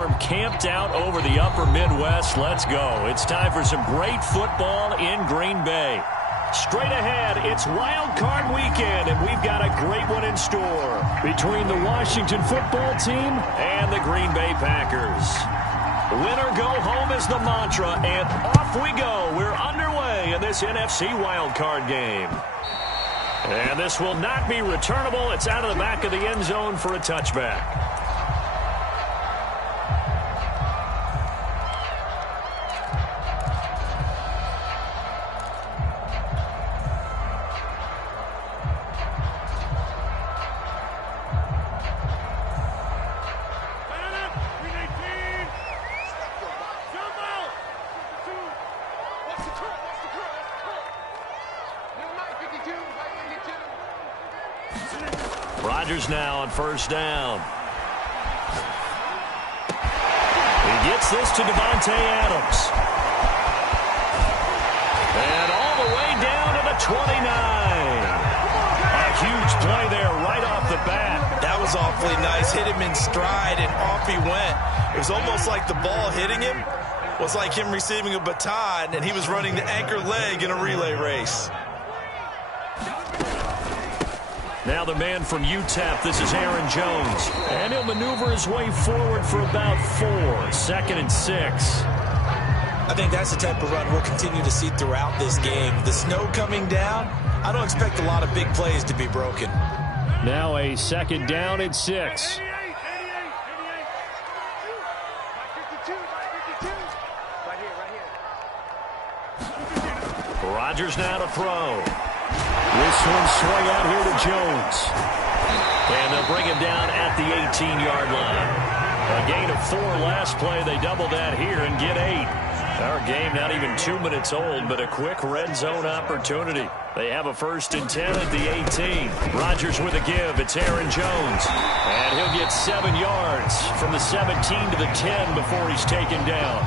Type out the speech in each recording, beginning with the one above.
Camped out over the upper Midwest. Let's go. It's time for some great football in Green Bay. Straight ahead, it's Wild Card Weekend, and we've got a great one in store between the Washington football team and the Green Bay Packers. Win or go home is the mantra, and off we go. We're underway in this NFC Wild Card game. And this will not be returnable. It's out of the back of the end zone for a touchback. Rodgers now on first down. He gets this to Devontae Adams. And all the way down to the 29. A huge play there right off the bat. That was awfully nice. Hit him in stride, and off he went. It was almost like the ball hitting him was like him receiving a baton, and he was running the anchor leg in a relay race. Now the man from UTEP, this is Aaron Jones. And he'll maneuver his way forward for about 4. 2nd and 6. I think that's the type of run we'll continue to see throughout this game. The snow coming down, I don't expect a lot of big plays to be broken. Now a 2nd down and 6. Rodgers now to throw. This one swung out here to Jones. And they'll bring him down at the 18-yard line. A gain of 4 last play. They double that here and get 8. Our game not even 2 minutes old, but a quick red zone opportunity. They have a 1st and 10 at the 18. Rodgers with a give. It's Aaron Jones. And he'll get 7 yards from the 17 to the 10 before he's taken down.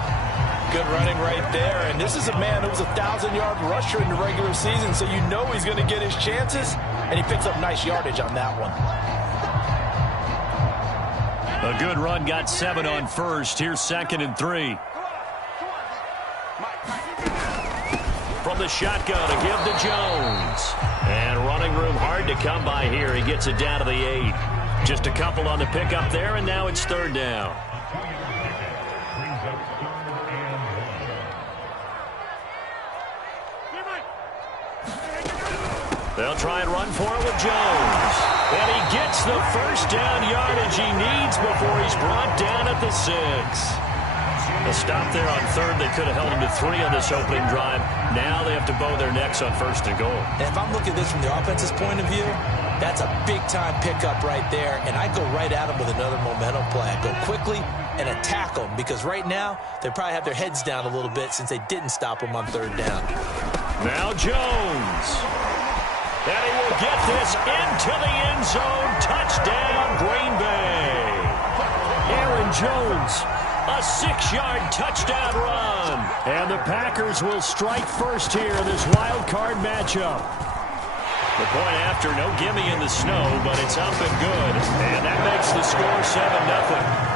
Good running right there, and this is a man who was a 1,000-yard rusher in the regular season, so you know he's going to get his chances, and he picks up nice yardage on that one. A good run, got 7 on first. Here's 2nd and 3. From the shotgun, a give to Jones. And running room hard to come by here. He gets it down to the 8. Just a couple on the pickup there, and now it's 3rd down. They'll try and run for it with Jones. And he gets the 1st down yardage he needs before he's brought down at the 6. A stop there on 3rd. They could have held him to 3 on this opening drive. Now they have to bow their necks on 1st and goal. And if I'm looking at this from the offense's point of view, that's a big-time pickup right there. And I go right at him with another momentum play. I go quickly and attack them because right now they probably have their heads down a little bit since they didn't stop him on 3rd down. Now Jones. And he will get this into the end zone. Touchdown, Green Bay. Aaron Jones, a 6-yard touchdown run. And the Packers will strike first here in this wild card matchup. The point after, no gimme in the snow, but it's up and good. And that makes the score 7-0.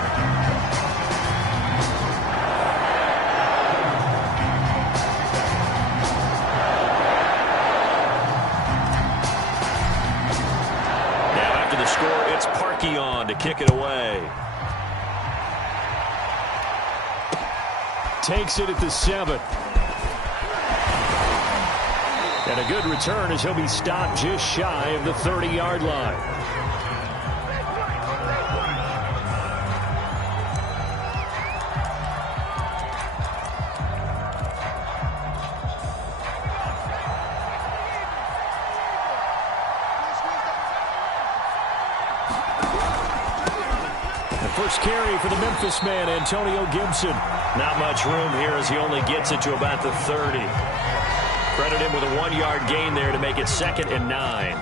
On to kick it away. Takes it at the 7. And a good return as he'll be stopped just shy of the 30-yard line. First carry for the Memphis man, Antonio Gibson. Not much room here as he only gets it to about the 30. Credit him with a 1-yard gain there to make it 2nd and 9.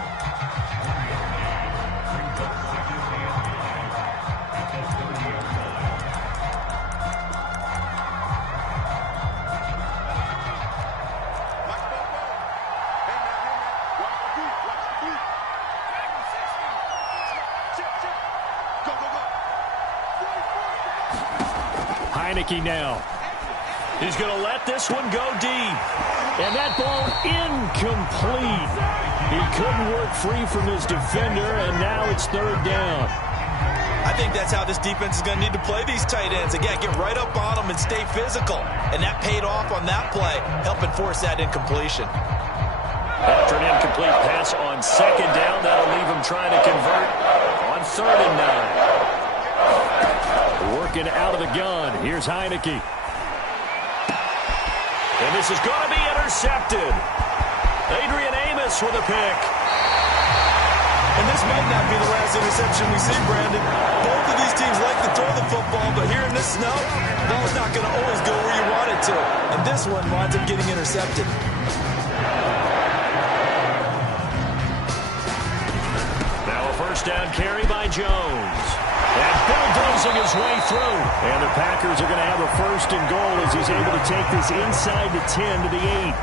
Heineke now. He's going to let this one go deep. And that ball incomplete. He couldn't work free from his defender, and now it's third down. I think that's how this defense is going to need to play these tight ends. Again, get right up on them and stay physical. And that paid off on that play, helping force that incompletion. After an incomplete pass on second down, that'll leave him trying to convert on 3rd and 9. Working out of the gun. Here's Heineke. And this is going to be intercepted. Adrian Amos with a pick. And this might not be the last interception we see, Brandon. Both of these teams like to throw the football, but here in this snow, the ball's not going to always go where you want it to. And this one winds up getting intercepted. Now a first down carry by Jones. And bulldozing his way through. And the Packers are going to have a 1st and goal as he's able to take this inside the 10 to the 8.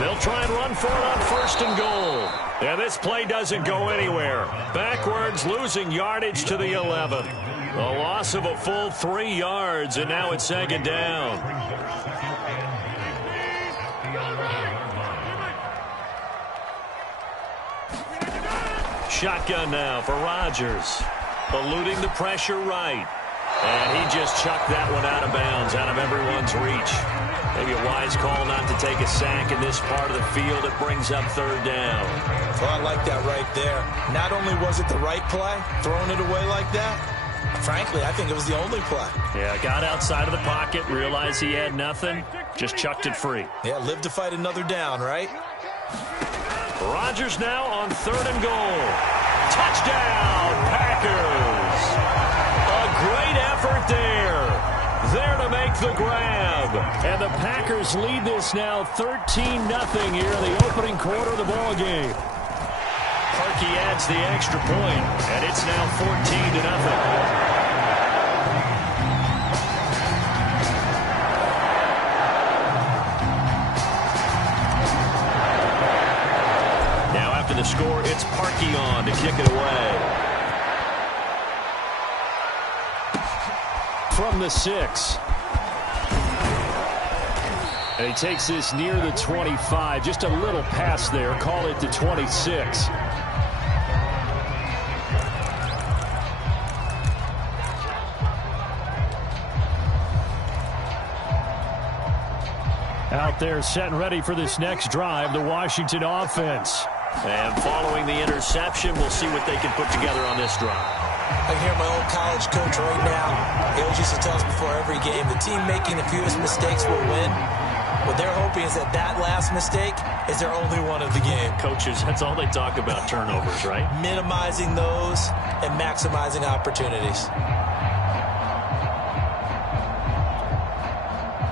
They'll try and run for it on 1st and goal. And this play doesn't go anywhere. Backwards, losing yardage to the 11. A loss of a full 3 yards, and now it's 2nd down. Shotgun now for Rodgers. Eluding the pressure right. And he just chucked that one out of bounds, out of everyone's reach. Maybe a wise call not to take a sack in this part of the field. It brings up 3rd down. Well, I like that right there. Not only was it the right play, throwing it away like that, frankly, I think it was the only play. Yeah, got outside of the pocket, realized he had nothing, just chucked it free. Yeah, live to fight another down, right? Rodgers now on 3rd and goal. Touchdown, Packers. A great effort there. There to make the grab. And the Packers lead this now 13-0 here in the opening quarter of the ball game. Parkey adds the extra point, and it's now 14-0. The score, it's Parkey on to kick it away. From the 6. And he takes this near the 25. Just a little pass there. Call it the 26. Out there set and ready for this next drive, the Washington offense. And following the interception, we'll see what they can put together on this drive. I hear my old college coach right now. He always used to tell us before every game, the team making the fewest mistakes will win. What they're hoping is that that last mistake is their only one of the game. Coaches, that's all they talk about, turnovers, right? Minimizing those and maximizing opportunities.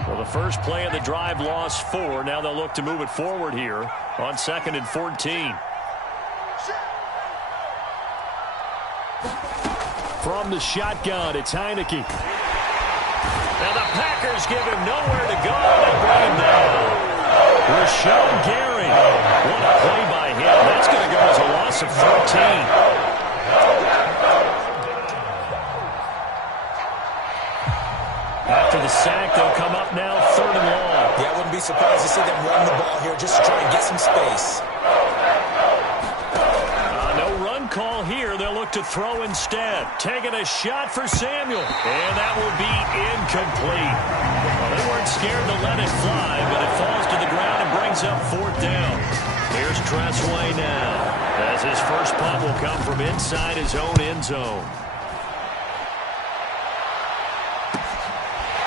Well, the first play of the drive lost 4. Now they'll look to move it forward here on 2nd and 14. From the shotgun, it's Heineke. Now the Packers give him nowhere to go. They bring him down. Rashawn Gary. What a play by him. That's going to go as a loss of 13. After the sack, they'll come up now 3rd and long. Yeah, I wouldn't be surprised to see them run the ball here just to try and get some space. No run call here. They'll look to throw instead. Taking a shot for Samuel. And that will be incomplete. Well, they weren't scared to let it fly, but it falls to the ground and brings up 4th down. Here's Tressway now, as his first punt will come from inside his own end zone.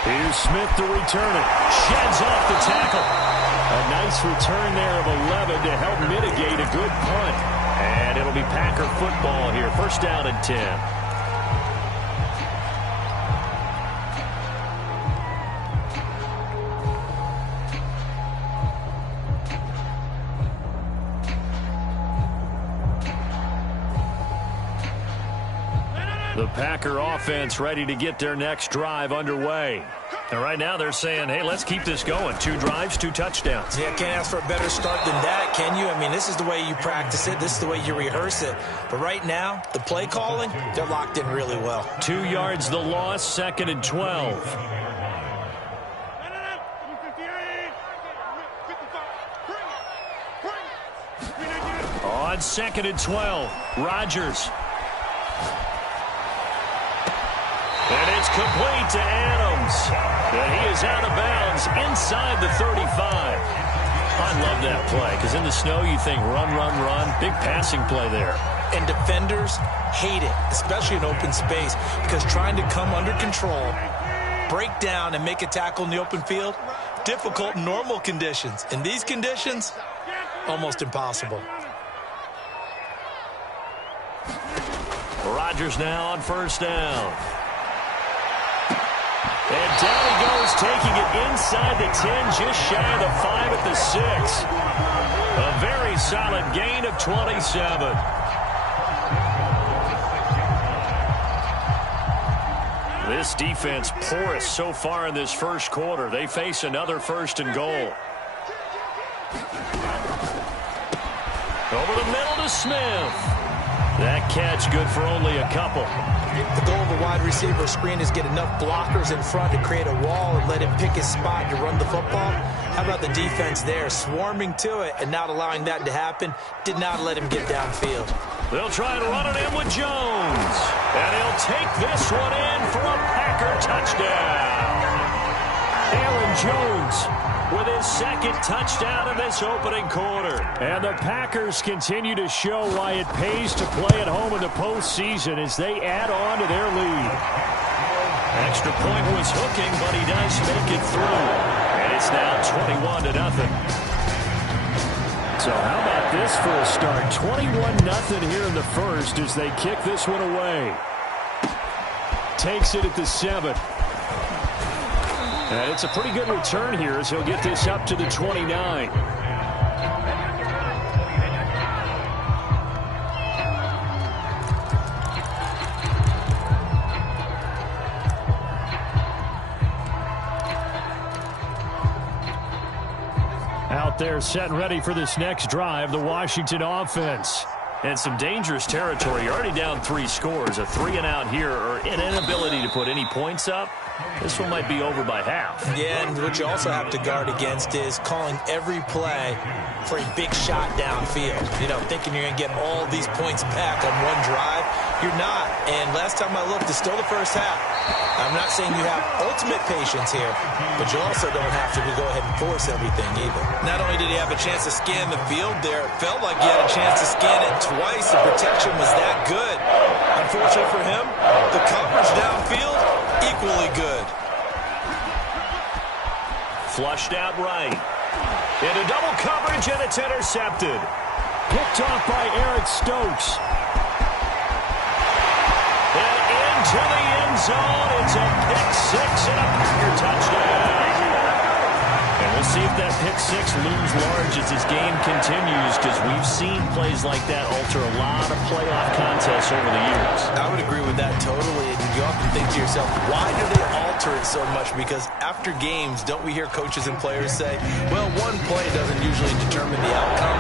Here's Smith to return it. Sheds off the tackle. A nice return there of 11 to help mitigate a good punt. And it'll be Packer football here. 1st down and 10. The Packer offense ready to get their next drive underway. And right now they're saying, hey, let's keep this going. 2 drives, 2 touchdowns. Yeah, can't ask for a better start than that, can you? I mean, this is the way you practice it. This is the way you rehearse it. But right now, the play calling, they're locked in really well. 2 yards the loss, 2nd and 12. On 2nd and 12, Rodgers. And it's complete to Adams. And he is out of bounds inside the 35. I love that play because in the snow you think run, run, run. Big passing play there. And defenders hate it, especially in open space, because trying to come under control, break down, and make a tackle in the open field, difficult in normal conditions. In these conditions, almost impossible. Rodgers now on 1st down. And down he goes, taking it inside the 10, just shy of the 5 at the 6. A very solid gain of 27. This defense porous so far in this first quarter. They face another 1st and goal. Over the middle to Smith. That catch good for only a couple. The goal of a wide receiver screen is get enough blockers in front to create a wall and let him pick his spot to run the football. How about the defense there, swarming to it and not allowing that to happen? Did not let him get downfield. They'll try and run it in with Jones. And he'll take this one in for a Packer touchdown. Aaron Jones with his 2nd touchdown in this opening quarter. And the Packers continue to show why it pays to play at home in the postseason as they add on to their lead. Extra point was hooking, but he does make it through. And it's now 21-0. So how about this for a start? 21-0 here in the first as they kick this one away. Takes it at the 7. And it's a pretty good return here as he'll get this up to the 29. Out there set and ready for this next drive, the Washington offense. And some dangerous territory. You're already down 3 scores. A 3-and-out here or an inability to put any points up. This one might be over by half. Yeah, and what you also have to guard against is calling every play for a big shot downfield. You know, thinking you're going to get all these points back on one drive. You're not. And last time I looked, it's still the first half. I'm not saying you have ultimate patience here, but you also don't have to go ahead and force everything either. Not only did he have a chance to scan the field there, it felt like he had a chance to scan it twice. The protection was that good. Unfortunately for him, the coverage downfield, equally good. Flushed out right. Into double coverage, and it's intercepted. Picked off by Eric Stokes. And into the end zone. It's a pick 6 and a Packer touchdown. And we'll see if that pick 6 looms large as this game continues, because we've seen plays like that alter a lot of playoff contests over the years. I would agree with that totally. And you often think to yourself, why do they alter it so much? Because after games, don't we hear coaches and players say, well, one play doesn't usually determine the outcome?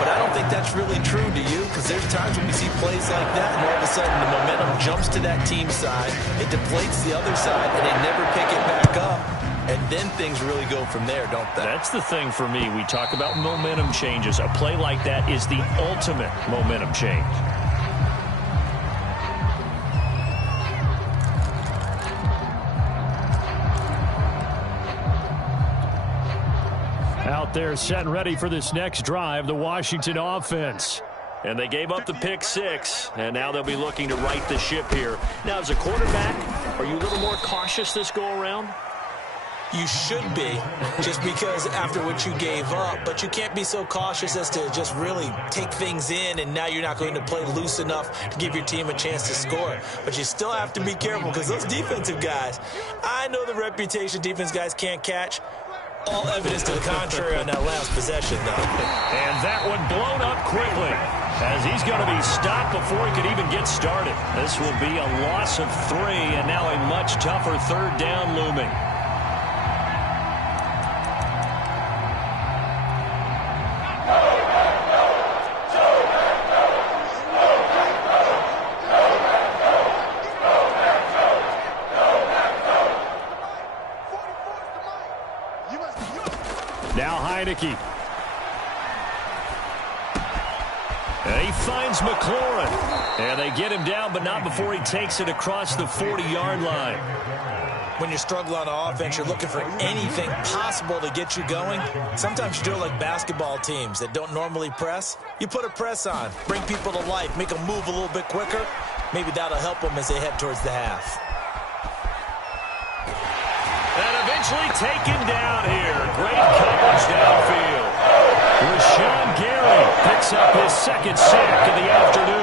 But I don't think that's really true, do you? Because there's times when we see plays like that, and all of a sudden the momentum jumps to that team side, it deflates the other side, and they never pick it back up. And then things really go from there, don't they? That's the thing for me. We talk about momentum changes. A play like that is the ultimate momentum change. Out there set and ready for this next drive, the Washington offense. And they gave up the pick 6, and now they'll be looking to right the ship here. Now, as a quarterback, are you a little more cautious this go-around? You should be, just because after what you gave up, but you can't be so cautious as to just really take things in, and now you're not going to play loose enough to give your team a chance to score. But you still have to be careful, because those defensive guys, I know the reputation defense guys can't catch. All evidence to the contrary on that last possession, though. And that one blown up quickly, as he's going to be stopped before he could even get started. This will be a loss of 3, and now a much tougher 3rd down looming. Heineke. And he finds McLaurin. And they get him down, but not before he takes it across the 40-yard line. When you struggle on offense, you're looking for anything possible to get you going. Sometimes you do it like basketball teams that don't normally press. You put a press on, bring people to life, make them move a little bit quicker. Maybe that'll help them as they head towards the half. And eventually taken down here. Great coverage downfield. Rashawn Gary picks up his second sack of the afternoon.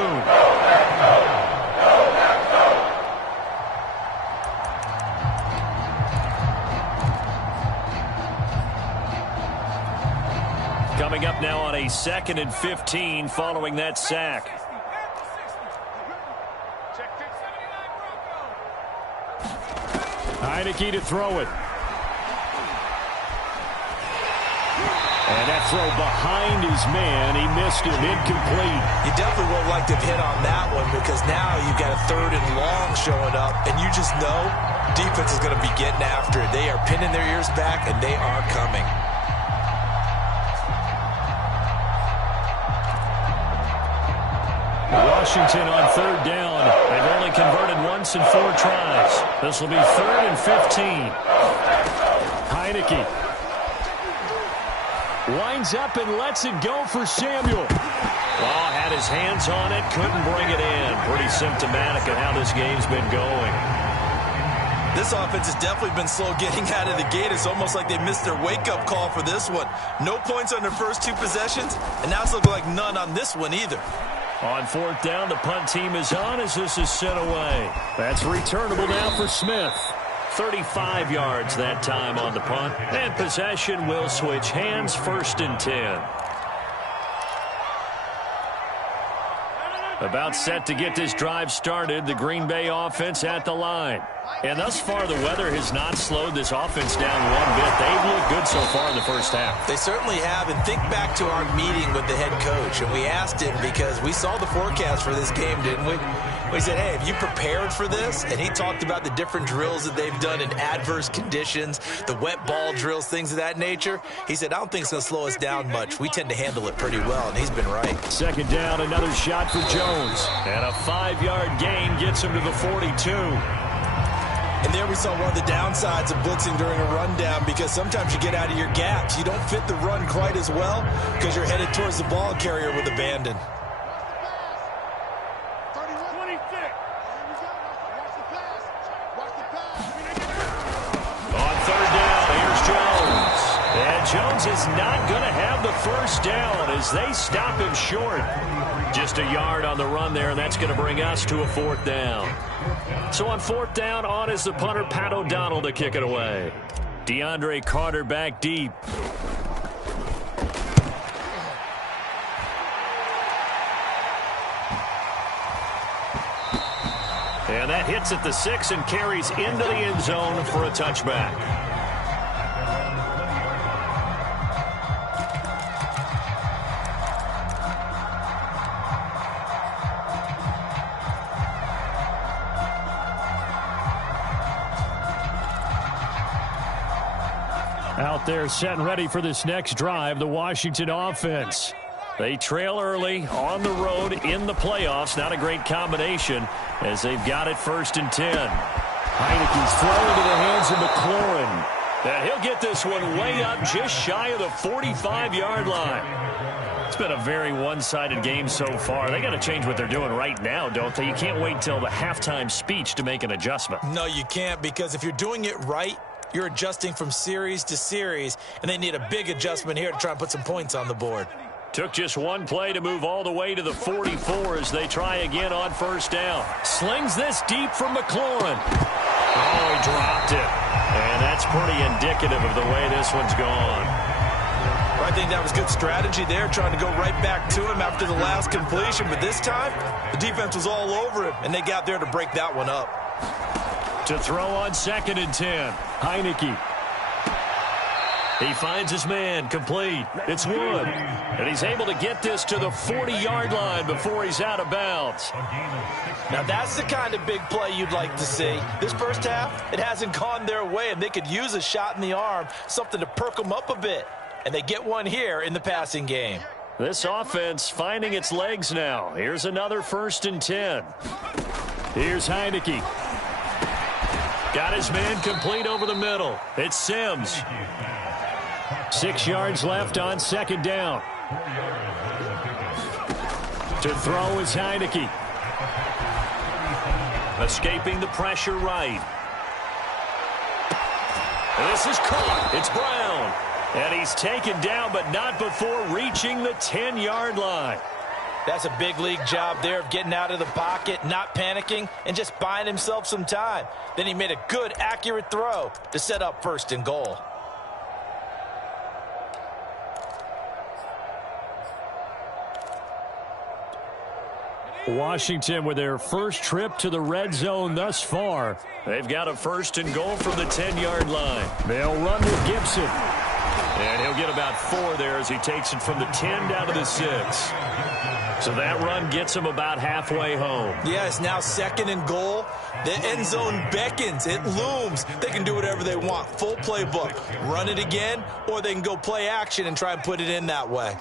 Coming up now on a 2nd and 15 following that sack. Heineke to throw it. And that throw behind his man. He missed it. Incomplete. You definitely would like to have hit on that one because now you've got a 3rd and long showing up, and you just know defense is going to be getting after it. They are pinning their ears back, and they are coming. Washington on 3rd down. They've only converted once in 4 tries. This will be 3rd and 15. Heineke winds up and lets it go for Samuel. Well, had his hands on it, couldn't bring it in. Pretty symptomatic of how this game's been going. This offense has definitely been slow getting out of the gate. It's almost like they missed their wake-up call for this one. No points on their first 2 possessions, and now it's looking like none on this one either. On 4th down, the punt team is on as this is sent away. That's returnable now for Smith. 35 yards that time on the punt. And possession will switch hands, 1st and 10. About set to get this drive started, the Green Bay offense at the line. And thus far, the weather has not slowed this offense down one bit. They've looked good so far in the first half. They certainly have. And think back to our meeting with the head coach. And we asked him because we saw the forecast for this game, didn't we? We said, hey, have you prepared for this? And he talked about the different drills that they've done in adverse conditions, the wet ball drills, things of that nature. He said, I don't think it's going to slow us down much. We tend to handle it pretty well, and he's been right. 2nd down, another shot for Jones. And a 5-yard gain gets him to the 42. And there we saw one of the downsides of blitzing during a rundown because sometimes you get out of your gaps. You don't fit the run quite as well because you're headed towards the ball carrier with abandon. On 3rd down, here's Jones. And Jones is not going to have the first down as they stop him short. Just a yard on the run there, and that's going to bring us to a 4th down. So on 4th down, on is the punter, Pat O'Donnell, to kick it away. DeAndre Carter back deep. And that hits at the 6 and carries into the end zone for a touchback. Out there set and ready for this next drive, the Washington offense. They trail early on the road in the playoffs. Not a great combination as they've got it 1st and 10. Heineke's thrown into the hands of McLaurin. And he'll get this one way up just shy of the 45-yard line. It's been a very one-sided game so far. They got to change what they're doing right now, don't they? You can't wait till the halftime speech to make an adjustment. No, you can't, because if you're doing it right, you're adjusting from series to series, and they need a big adjustment here to try and put some points on the board. Took just one play to move all the way to the 44 as they try again on 1st down. Slings this deep from McLaurin. Oh, he dropped it. And that's pretty indicative of the way this one's gone. Well, I think that was good strategy there, trying to go right back to him after the last completion. But this time, the defense was all over him, and they got there to break that one up. To throw on 2nd and 10, Heineke. He finds his man, complete. It's Wood. And he's able to get this to the 40-yard line before he's out of bounds. Now that's the kind of big play you'd like to see. This first half, it hasn't gone their way, and they could use a shot in the arm, something to perk them up a bit. and they get one here in the passing game. This offense finding its legs now. Here's another 1st and 10. Here's Heineke. Got his man complete over the middle. It's Sims. 6 yards left on 2nd down. To throw is Heineke. Escaping the pressure right. This is caught. It's Brown. And he's taken down, but not before reaching the 10-yard line. That's a big league job there of getting out of the pocket, not panicking, and just buying himself some time. Then he made a good, accurate throw to set up 1st and goal. Washington with their first trip to the red zone thus far. They've got a 1st and goal from the 10-yard line. They'll run with Gibson. And he'll get about 4 there as he takes it from the 10 down to the 6. So that run gets him about halfway home. Yeah, it's now 2nd and goal. The end zone beckons. It looms. They can do whatever they want. Full playbook. Run it again, or they can go play action and try and put it in that way.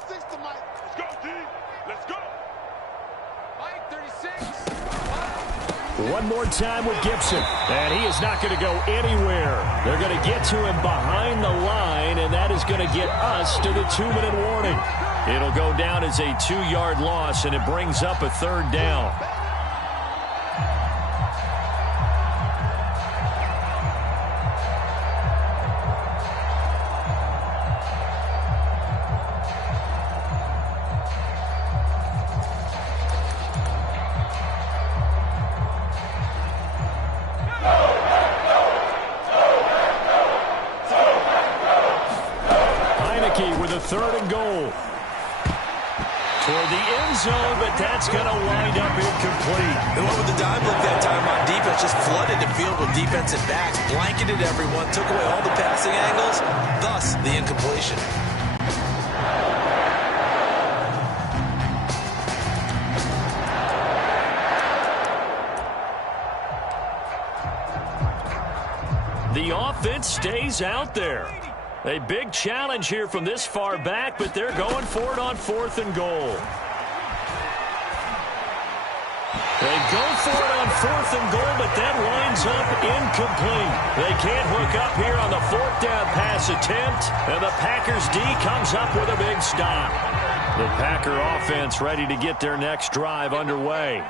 One more time with Gibson. And he is not going to go anywhere. They're going to get to him behind the line, and that is going to get us to the 2-minute warning. It'll go down as a 2-yard loss, and it brings up a 3rd down. With a 3rd and goal. Toward the end zone, but that's going to wind up incomplete. They went with the dime look that time on defense, just flooded the field with defensive backs, blanketed everyone, took away all the passing angles, thus the incompletion. The offense stays out there. A big challenge here from this far back, but they're going for it on 4th and goal. They go for it on 4th and goal, but that winds up incomplete. They can't hook up here on the 4th down pass attempt, and the Packers D comes up with a big stop. The Packer offense ready to get their next drive underway.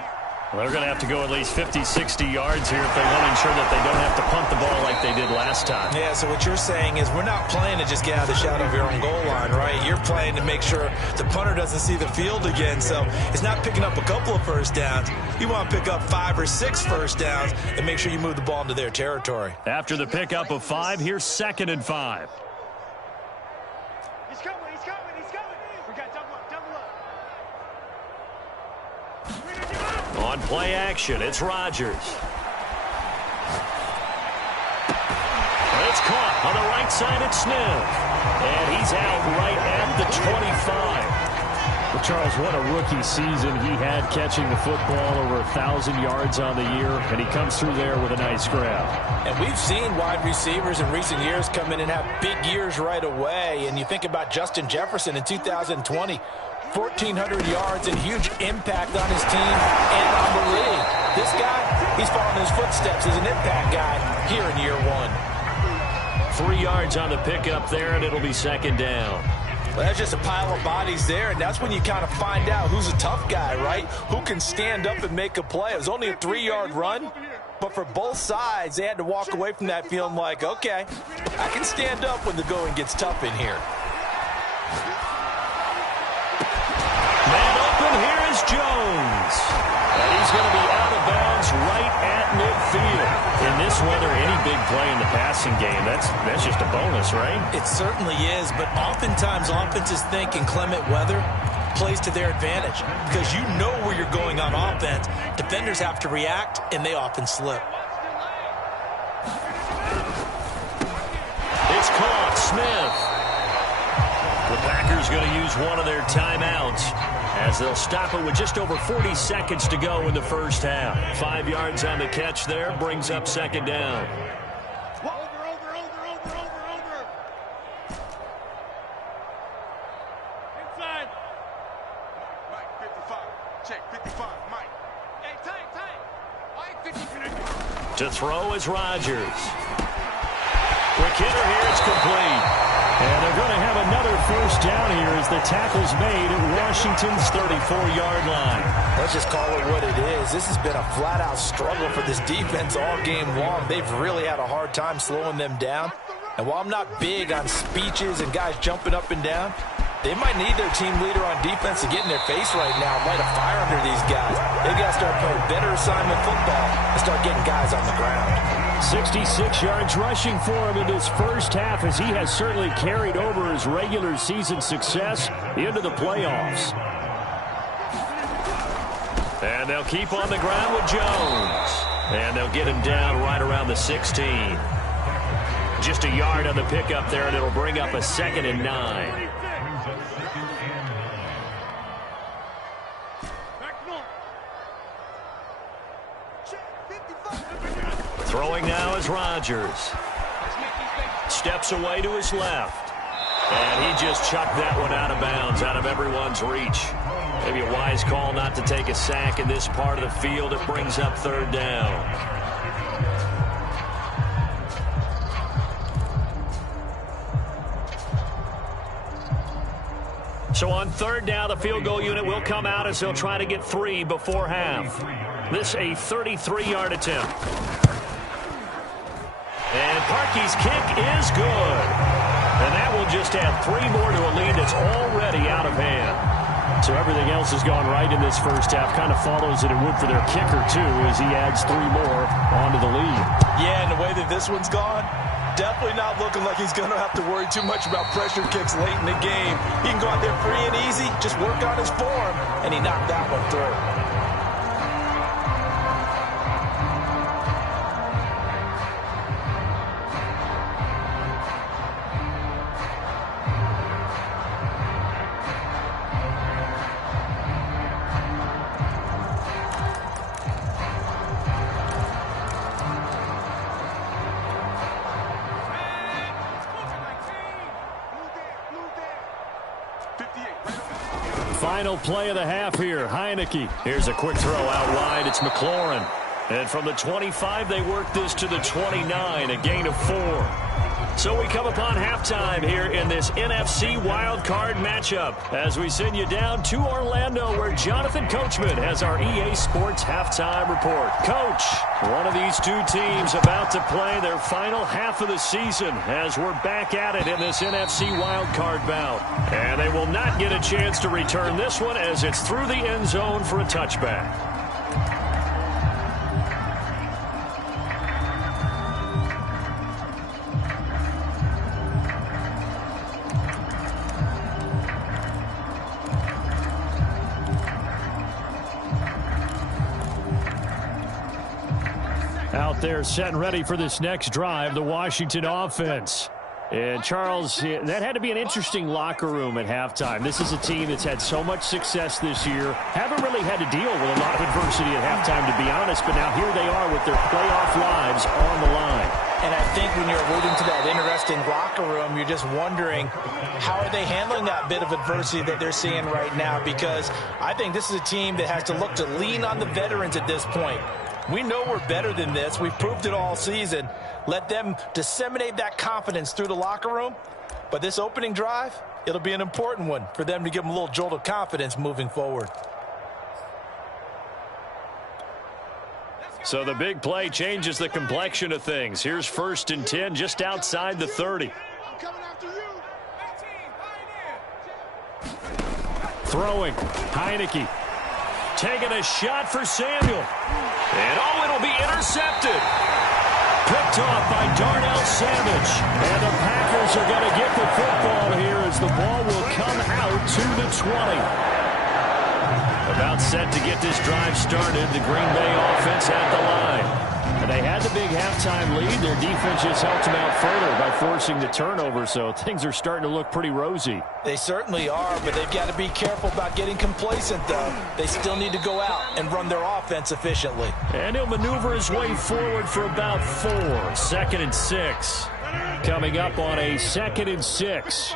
Well, they're going to have to go at least 50, 60 yards here if they want to ensure that they don't have to punt the ball like they did last time. Yeah, so what you're saying is we're not playing to just get out of the shadow of your own goal line, right? You're playing to make sure the punter doesn't see the field again. So it's not picking up a couple of 1st downs. You want to pick up 5 or 6 1st downs and make sure you move the ball into their territory. After the pickup of 5, here's 2nd and 5. He's coming. We got double up. On play action, it's Rodgers. It's caught on the right side at Smith. And he's out right at the 25. Well, Charles, what a rookie season he had catching the football, over 1,000 yards on the year, and he comes through there with a nice grab. And we've seen wide receivers in recent years come in and have big years right away. And you think about Justin Jefferson in 2020. 1,400 yards and huge impact on his team and on the league. This guy, he's following his footsteps as an impact guy here in year 1. 3 yards on the pickup there, and it'll be 2nd down. Well, that's just a pile of bodies there, and that's when you kind of find out who's a tough guy, right? Who can stand up and make a play. It was only a 3-yard run, but for both sides, they had to walk away from that feeling like, okay, I can stand up when the going gets tough in here. Here is Jones. And he's going to be out of bounds right at midfield. In this weather, any big play in the passing game, that's just a bonus, right? It certainly is, but oftentimes offenses think inclement weather plays to their advantage because you know where you're going on offense. Defenders have to react, and they often slip. It's caught. Smith. The Packers going to use one of their timeouts as they'll stop it with just over 40 seconds to go in the first half. 5 yards on the catch there, brings up 2nd down. Check 55, Mike. Hey, tight. Mike 50. To throw is Rodgers. Quick hitter here, it's complete. And they're going to have another first down here as the tackle's made at Washington's 34-yard line. Let's just call it what it is. This has been a flat-out struggle for this defense all game long. They've really had a hard time slowing them down. And while I'm not big on speeches and guys jumping up and down, they might need their team leader on defense to get in their face right now and light a fire under these guys. They've got to start playing better assignment football and start getting guys on the ground. 66 yards rushing for him in his first half, as he has certainly carried over his regular season success into the playoffs. And they'll keep on the ground with Jones. And they'll get him down right around the 16. Just a yard on the pickup there, and it'll bring up a 2nd and 9. Throwing now is Rodgers. Steps away to his left. And he just chucked that one out of bounds, out of everyone's reach. Maybe a wise call not to take a sack in this part of the field. It brings up 3rd down. So on 3rd down, the field goal unit will come out as they'll try to get 3 before half. This a 33-yard attempt. And Parkey's kick is good. And that will just add 3 more to a lead that's already out of hand. So everything else has gone right in this first half. Kind of follows that it would for their kicker, too, as he adds 3 more onto the lead. Yeah, and the way that this one's gone, definitely not looking like he's going to have to worry too much about pressure kicks late in the game. He can go out there free and easy, just work on his form, and he knocked that one through. Final play of the half here. Heineke. Here's a quick throw out wide. It's McLaurin. And from the 25, they work this to the 29, a gain of 4. So we come upon halftime here in this NFC wildcard matchup as we send you down to Orlando, where Jonathan Coachman has our EA Sports halftime report. Coach, one of these two teams about to play their final half of the season as we're back at it in this NFC wildcard bout. And they will not get a chance to return this one as it's through the end zone for a touchback. Out there set and ready for this next drive, the Washington offense. And Charles, that had to be an interesting locker room at halftime. This is a team that's had so much success this year. Haven't really had to deal with a lot of adversity at halftime, to be honest. But now here they are with their playoff lives on the line. And I think when you're alluding to that interesting locker room, you're just wondering how are they handling that bit of adversity that they're seeing right now? Because I think this is a team that has to look to lean on the veterans at this point. We know we're better than this. We've proved it all season. Let them disseminate that confidence through the locker room. But this opening drive, it'll be an important one for them to give them a little jolt of confidence moving forward. So the big play changes the complexion of things. Here's 1st and 10 just outside the 30. Throwing. Heineke. Taking a shot for Samuel. And it'll be intercepted. Picked off by Darnell Savage. And the Packers are going to get the football here as the ball will come out to the 20. About set to get this drive started. The Green Bay offense at the line. And they had the big halftime lead. Their defense just helped them out further by forcing the turnover. So things are starting to look pretty rosy. They certainly are, but they've got to be careful about getting complacent, though. They still need to go out and run their offense efficiently. And he'll maneuver his way forward for about 4. 2nd and 6. Coming up on a 2nd and 6.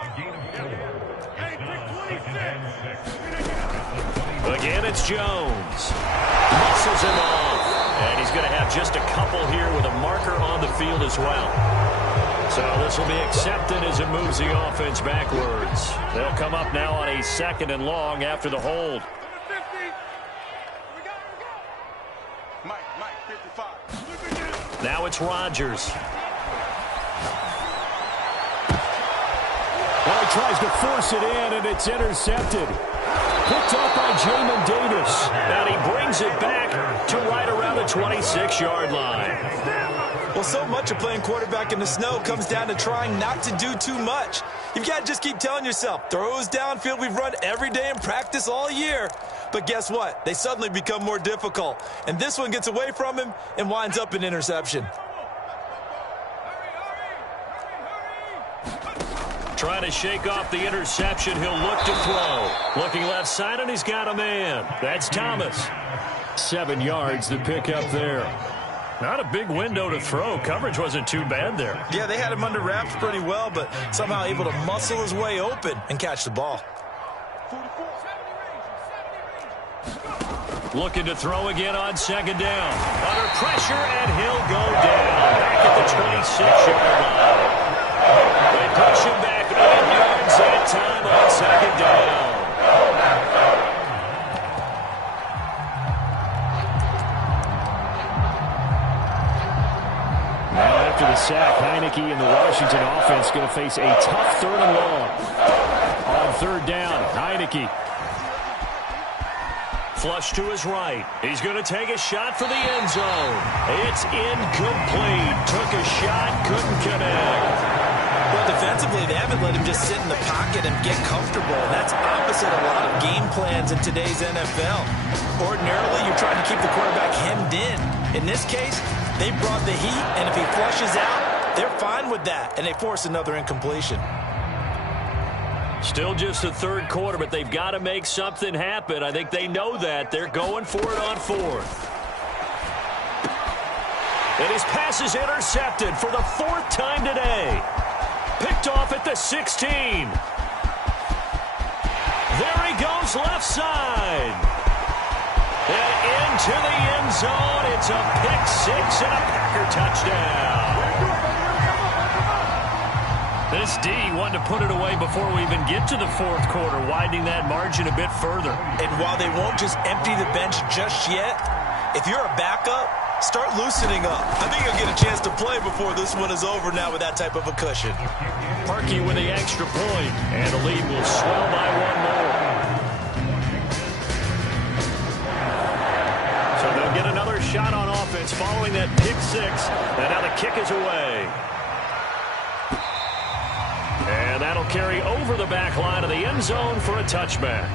Again, it's Jones. Muscles him off. And he's going to have just a couple here with a marker on the field as well. So this will be accepted as it moves the offense backwards. They'll come up now on a 2nd and long after the hold. Now it's Rodgers. Well, he tries to force it in, and it's intercepted. Picked up by Md22. And he brings it back to right around the 26-yard line. Well, so much of playing quarterback in the snow comes down to trying not to do too much. You've got to just keep telling yourself, throws downfield we've run every day in practice all year. But guess what? They suddenly become more difficult. And this one gets away from him and winds up an interception. Trying to shake off the interception. He'll look to throw. Looking left side, and he's got a man. That's Thomas. 7 yards to pick up there. Not a big window to throw. Coverage wasn't too bad there. Yeah, they had him under wraps pretty well, but somehow able to muscle his way open and catch the ball. Looking to throw again on 2nd down. Under pressure, and he'll go down. Back at the 26-yard line. They push him back 8 yards that time on 2nd down. Now after the sack, Heineke and the Washington offense going to face a tough 3rd and long. On 3rd down, Heineke. Flush to his right. He's going to take a shot for the end zone. It's incomplete. Took a shot, couldn't connect. Well, defensively, they haven't let him just sit in the pocket and get comfortable. And that's opposite a lot of game plans in today's NFL. Ordinarily, you're trying to keep the quarterback hemmed in. In this case, they brought the heat, and if he flushes out, they're fine with that, and they force another incompletion. Still just the 3rd quarter, but they've got to make something happen. I think they know that. They're going for it on 4th. And his pass is intercepted for the 4th time today. Picked off at the 16. There he goes left side. And into the end zone. It's a pick 6 and a Packer touchdown. This D wanted to put it away before we even get to the 4th quarter, widening that margin a bit further. And while they won't just empty the bench just yet, if you're a backup, start loosening up. I think you'll get a chance to play before this one is over now with that type of a cushion. Parkey with the extra point, and the lead will swell by 1 more. So they'll get another shot on offense following that pick 6, and now the kick is away. And that'll carry over the back line of the end zone for a touchback.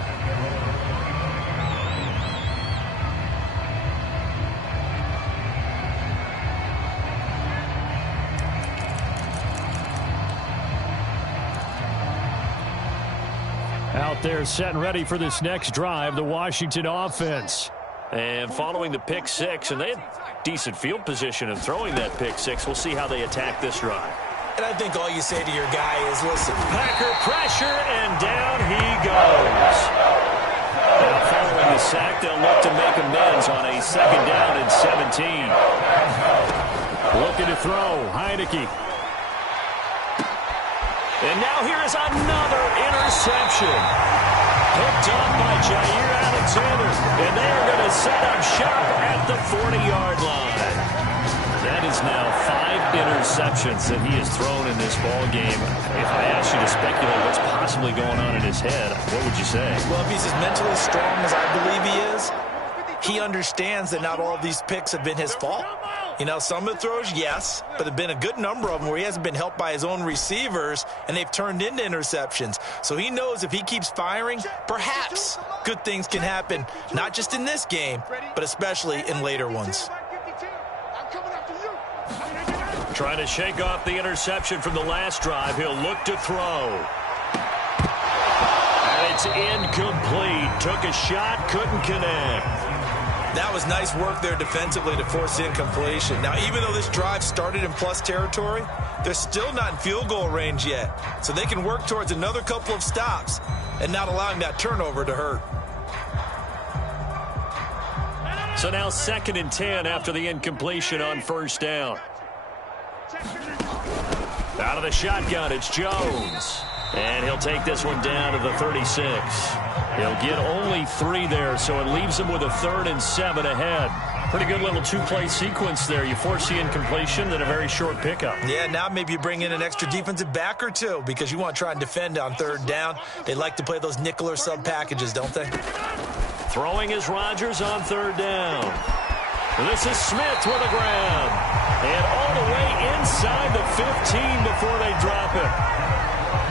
Out there set and ready for this next drive, the Washington offense. And following the pick 6, and they had decent field position in throwing that pick 6. We'll see how they attack this drive. And I think all you say to your guy is, listen. Packer pressure, and down he goes. Now following the sack, they'll look to make amends on a 2nd down and 17. Looking to throw, Heineke. And now here is another interception. Picked up by Jair Alexander. And they are going to set up shop at the 40-yard line. That is now 5 interceptions that he has thrown in this ball game. If I asked you to speculate what's possibly going on in his head, what would you say? Well, if he's as mentally strong as I believe he is, he understands that not all of these picks have been his fault. You know, some of the throws, yes, but there have been a good number of them where he hasn't been helped by his own receivers, and they've turned into interceptions. So he knows if he keeps firing, perhaps good things can happen, not just in this game, but especially in later ones. Trying to shake off the interception from the last drive. He'll look to throw. And it's incomplete. Took a shot, couldn't connect. That was nice work there defensively to force incompletion. Now, even though this drive started in plus territory, they're still not in field goal range yet. So they can work towards another couple of stops and not allowing that turnover to hurt. So now 2nd and 10 after the incompletion on first down. Out of the shotgun, it's Jones. And he'll take this one down to the 36. He'll get only 3 there, so it leaves him with a 3rd and 7 ahead. Pretty good little 2-play sequence there. You force the incompletion, then a very short pickup. Yeah, now maybe you bring in an extra defensive back or two because you want to try and defend on 3rd down. They like to play those nickel or sub packages, don't they? Throwing is Rodgers on 3rd down. This is Smith with a grab. And all the way inside the 15 before they drop it.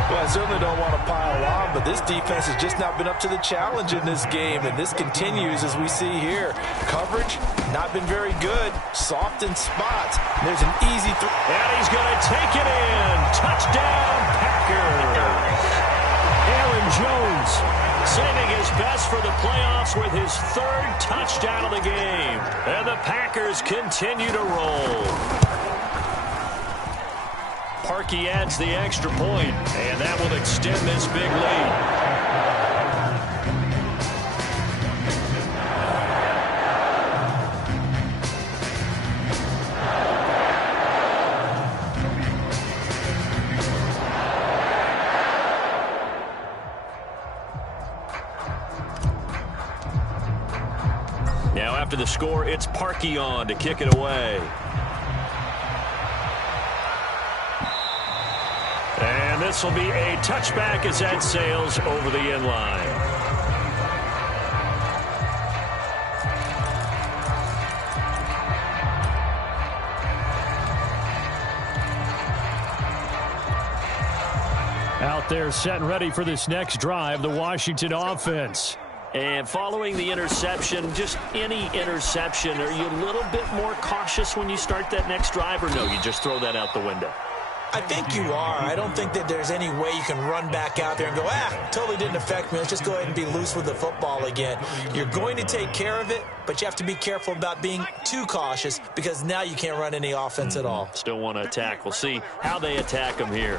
Well, I certainly don't want to pile on, but this defense has just not been up to the challenge in this game, and this continues as we see here. Coverage, not been very good. Soft in spots. There's an easy throw. And he's going to take it in. Touchdown, Packers. Aaron Jones saving his best for the playoffs with his 3rd touchdown of the game. And the Packers continue to roll. Parkey adds the extra point, and that will extend this big lead. Now after the score, it's Parkey on to kick it away. And this will be a touchback as that sails over the end line. Out there set and ready for this next drive, the Washington offense. And following the interception, just any interception, are you a little bit more cautious when you start that next drive, or no, you just throw that out the window? I think you are. I don't think that there's any way you can run back out there and go, totally didn't affect me. Let's just go ahead and be loose with the football again. You're going to take care of it, but you have to be careful about being too cautious because now you can't run any offense at all. Still want to attack. We'll see how they attack them here.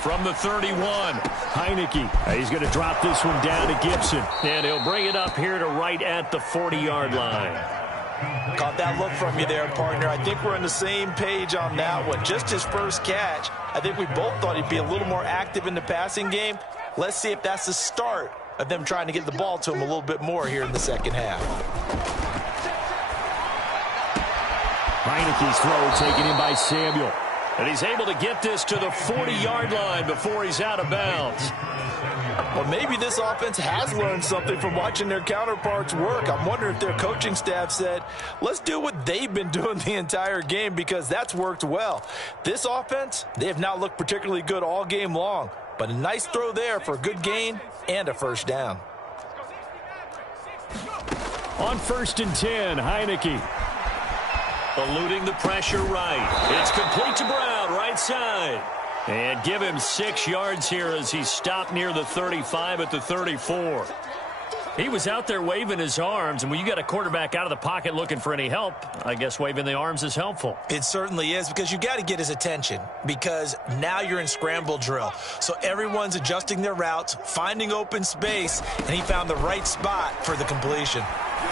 From the 31, Heineke. He's going to drop this one down to Gibson. And he'll bring it up here to right at the 40-yard line. Caught that look from you there, partner. I think we're on the same page on that one. Just his first catch. I think we both thought he'd be a little more active in the passing game. Let's see if that's the start of them trying to get the ball to him a little bit more here in the second half. Heineke's throw taken in by Samuel. And he's able to get this to the 40-yard line before he's out of bounds. Well, maybe this offense has learned something from watching their counterparts work. I'm wondering if their coaching staff said, let's do what they've been doing the entire game because that's worked well. This offense, they have not looked particularly good all game long, but a nice throw there for a good gain and a first down. On 1st and 10, Heineke. Eluding the pressure right. It's complete to Brown, right side. And give him 6 yards here as he stopped near the 35 at the 34. He was out there waving his arms, and when you got a quarterback out of the pocket looking for any help, I guess waving the arms is helpful. It certainly is because you got to get his attention because now you're in scramble drill. So everyone's adjusting their routes, finding open space, and he found the right spot for the completion.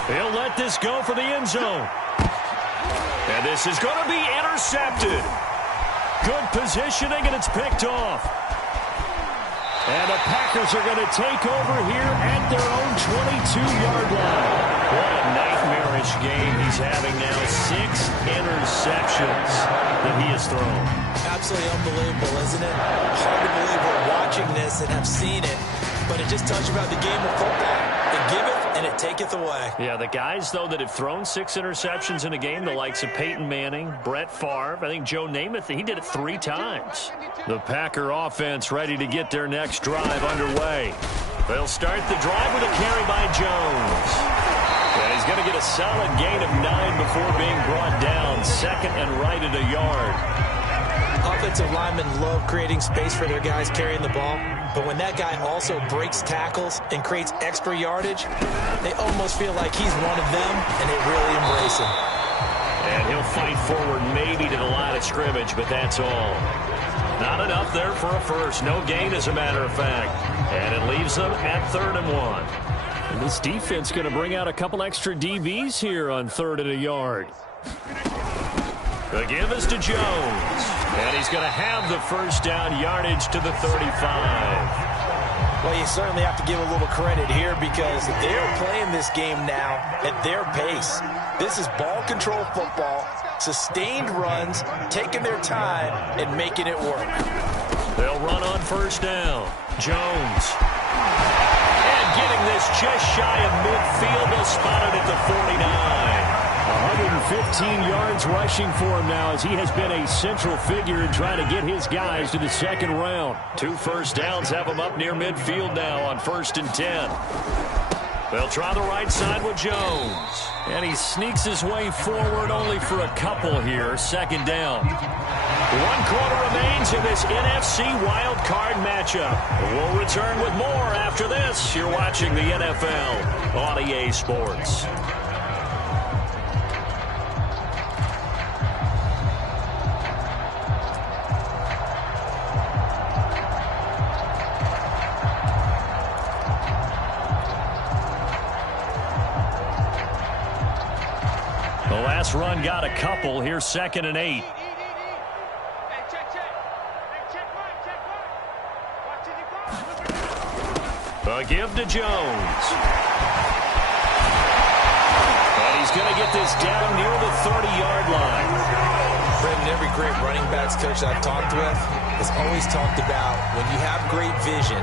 He'll let this go for the end zone. And this is going to be intercepted. Good positioning, and it's picked off. And the Packers are going to take over here at their own 22-yard line. What a nightmarish game he's having now. 6 interceptions that he has thrown. Absolutely unbelievable, isn't it? Hard to believe we're watching this and have seen it, but it just tells you about the game of football. It giveth and it taketh away. Yeah, the guys, though, that have thrown 6 interceptions in a game, the likes of Peyton Manning, Brett Favre, I think Joe Namath, he did it 3 times. The Packer offense ready to get their next drive underway. They'll start the drive with a carry by Jones. And he's going to get a solid gain of 9 before being brought down. 2nd and right at a yard. Offensive linemen love creating space for their guys carrying the ball, but when that guy also breaks tackles and creates extra yardage, they almost feel like he's one of them, and they really embrace him. And he'll fight forward maybe to the line of scrimmage, but that's all. Not enough there for a first. No gain, as a matter of fact. And it leaves them at 3rd and 1. And this defense going to bring out a couple extra DBs here on 3rd and a yard. The give is to Jones. And he's going to have the first down yardage to the 35. Well, you certainly have to give a little credit here because they're playing this game now at their pace. This is ball control football, sustained runs, taking their time, and making it work. They'll run on first down. Jones. And getting this just shy of midfield. They'll spot it at the 49. 115 yards rushing for him now as he has been a central figure in trying to get his guys to the second round. 2 first downs have him up near midfield now on 1st and 10. They'll try the right side with Jones. And he sneaks his way forward only for a couple here. 2nd down. 1 quarter remains in this NFC wild card matchup. We'll return with more after this. You're watching the NFL on EA Sports. The last run got a couple. Here's 2nd and 8. A give to Jones. And he's going to get this down near the 30-yard line. Brendan, every great running backs coach I've talked with has always talked about when you have great vision,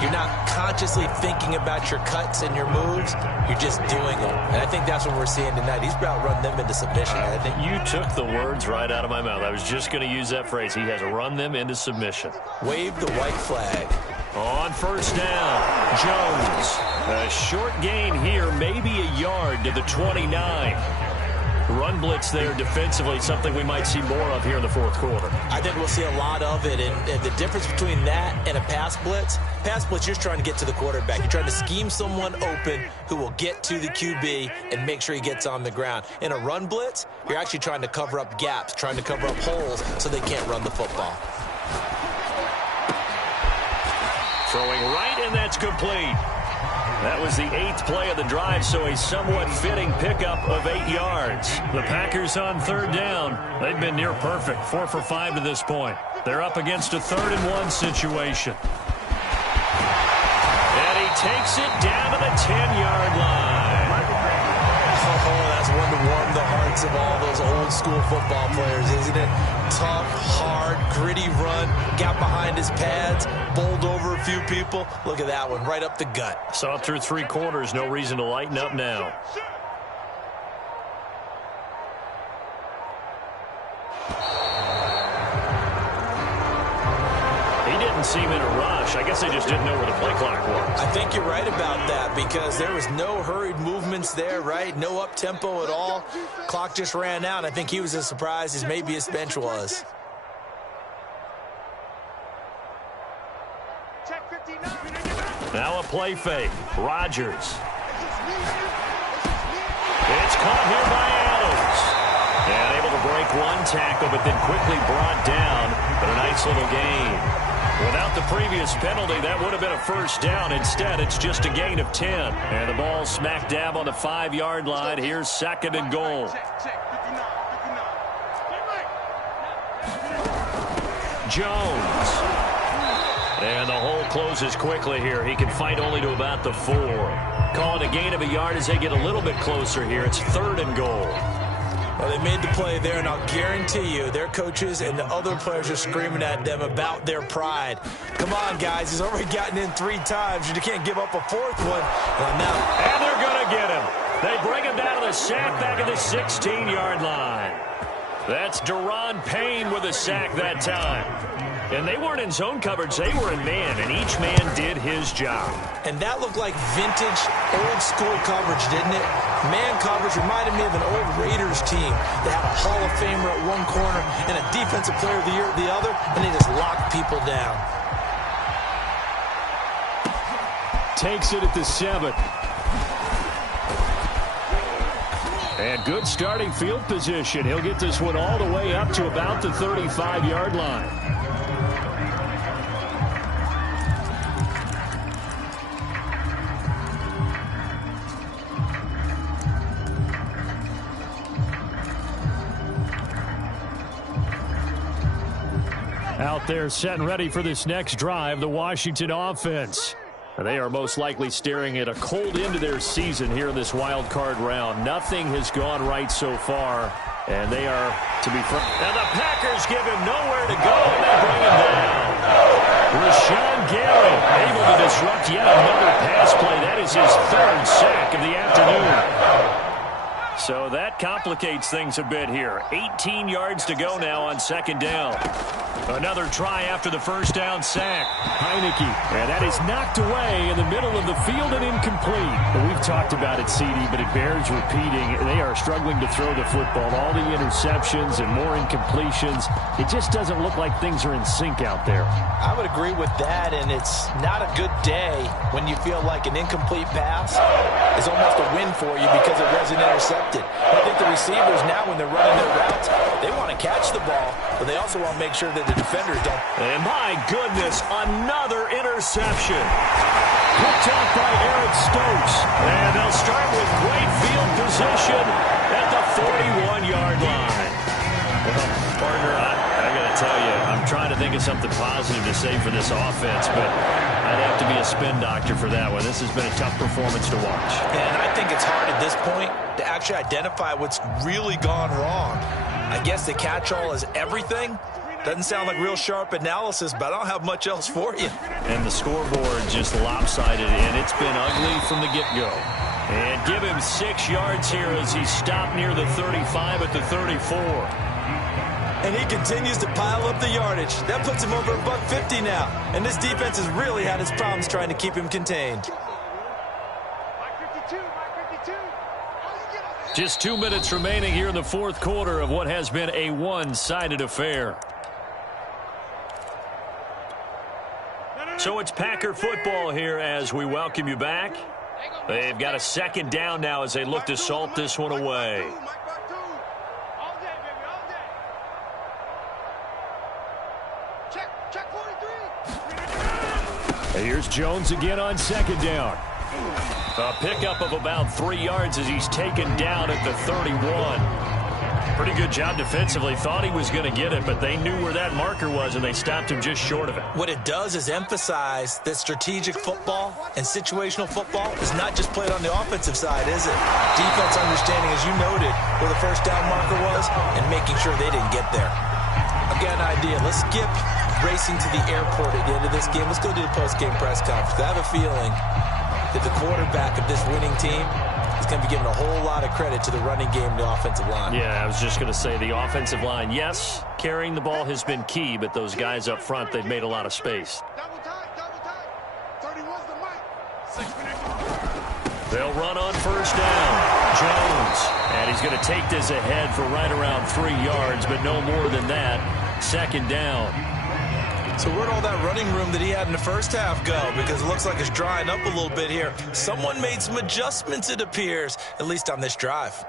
you're not consciously thinking about your cuts and your moves. You're just doing them. And I think that's what we're seeing tonight. He's about run them into submission. I think you took the words right out of my mouth. I was just going to use that phrase. He has run them into submission. Wave the white flag. On first down, Jones. A short gain here, maybe a yard to the 29. Run blitz there defensively, something we might see more of here in the 4th quarter. I think we'll see a lot of it, and the difference between that and a pass blitz, you're trying to get to the quarterback. You're trying to scheme someone open who will get to the QB and make sure he gets on the ground. In a run blitz, you're actually trying to cover up gaps, trying to cover up holes so they can't run the football. Throwing right, and that's complete. That was the 8th play of the drive, so a somewhat fitting pickup of 8 yards. The Packers on 3rd down. They've been near perfect, 4 for 5 to this point. They're up against a 3rd and 1 situation. And he takes it down to the 10-yard line. Oh, that's one to warm the hearts of all those old-school football players, isn't it? Tough, hard, gritty run, got behind his pads, bowled over a few people. Look at that one, right up the gut. Saw it through 3 quarters, no reason to lighten up now. He didn't seem in a rush. I guess they just didn't know where the play clock was. I think you're right about that because there was no hurried movements there, right? No up-tempo at all. Clock just ran out. I think he was as surprised as maybe his bench was. Now a play fake. Rodgers. It's caught here by Adams. And able to break one tackle, but then quickly brought down. But a nice little gain. Without the previous penalty, that would have been a first down. Instead, it's just a gain of 10. And the ball smack dab on the 5-yard line. Here's 2nd and goal. Jones. And the hole closes quickly here. He can fight only to about the 4. Call it a gain of a yard as they get a little bit closer here. It's 3rd and goal. Well, they made the play there, and I'll guarantee you their coaches and the other players are screaming at them about their pride. Come on, guys. He's already gotten in 3 times. You can't give up a 4th one. Well, now. And they're going to get him. They bring him down to the sack back at the 16-yard line. That's Deron Payne with a sack that time. And they weren't in zone coverage. They were in man, and each man did his job. And that looked like vintage, old-school coverage, didn't it? Man coverage reminded me of an old Raiders team that had a Hall of Famer at one corner and a Defensive Player of the Year at the other, and they just locked people down. Takes it at the 7. And good starting field position. He'll get this one all the way up to about the 35-yard line. out there setting ready for this next drive, the Washington offense. They are most likely staring at a cold end to their season here in this wild card round. Nothing has gone right so far, and they are to be front. And the Packers give him nowhere to go, and they bring him down. Rashawn Gary able to disrupt yet another pass play. That is his third sack of the afternoon. So that complicates things a bit here. 18 yards to go now on second down. Another try after the first down sack. Heineke, and that is knocked away in the middle of the field and incomplete. Well, we've talked about it, CD, but it bears repeating. They are struggling to throw the football. All the interceptions and more incompletions. It just doesn't look like things are in sync out there. I would agree with that, and it's not a good day when you feel like an incomplete pass is almost a win for you because it wasn't intercepted. I think the receivers now, when they're running their routes, they want to catch the ball, but they also want to make sure that the defenders don't. And my goodness, another interception. Picked off by Eric Stokes. And they'll start with great field position at the 41-yard line. Well, partner, I got to tell you, I'm trying to think of something positive to say for this offense, but I'd have to be a spin doctor for that one. This has been a tough performance to watch. And I think it's hard at this point to actually identify what's really gone wrong. I guess the catch-all is everything. Doesn't sound like real sharp analysis, but I don't have much else for you. And the scoreboard just lopsided, and it's been ugly from the get-go. And give him 6 yards here as he stopped near the 35 at the 34. And he continues to pile up the yardage. That puts him over $150 now. And this defense has really had its problems trying to keep him contained. Just 2 minutes remaining here in the fourth quarter of what has been a one-sided affair. So it's Packer football here as we welcome you back. They've got a second down now as they look to salt this one away. Here's Jones again on second down. A pickup of about 3 yards as he's taken down at the 31. Pretty good job defensively. Thought he was going to get it, but they knew where that marker was, and they stopped him just short of it. What it does is emphasize that strategic football and situational football is not just played on the offensive side, is it? Defense understanding, as you noted, where the first down marker was and making sure they didn't get there. I've got an idea. Let's skip racing to the airport at the end of this game. Let's go do the post-game press conference. I have a feeling that the quarterback of this winning team is going to be given a whole lot of credit to the running game and the offensive line. Yeah, I was just going to say the offensive line, yes, carrying the ball has been key, but those guys up front, they've made a lot of space. They'll run on first down. Jones, and he's going to take this ahead for right around 3 yards, but no more than that. Second down. So where'd all that running room that he had in the first half go? Because it looks like it's drying up a little bit here. Someone made some adjustments, it appears, at least on this drive.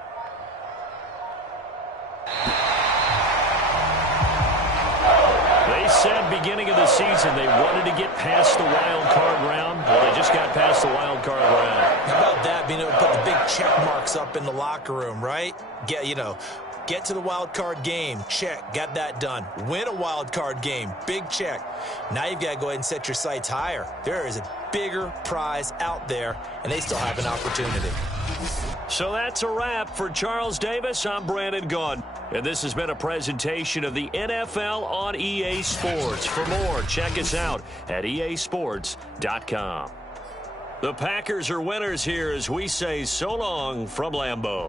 They said beginning of the season they wanted to get past the wild card round. Well, they just got past the wild card round. How about that, being able to put the big check marks up in the locker room, right? Get to the wild card game, check, got that done. Win a wild card game, big check. Now you've got to go ahead and set your sights higher. There is a bigger prize out there, and they still have an opportunity. So that's a wrap for Charles Davis. I'm Brandon Gaudin, and this has been a presentation of the NFL on EA Sports. For more, check us out at easports.com. The Packers are winners here as we say so long from Lambeau.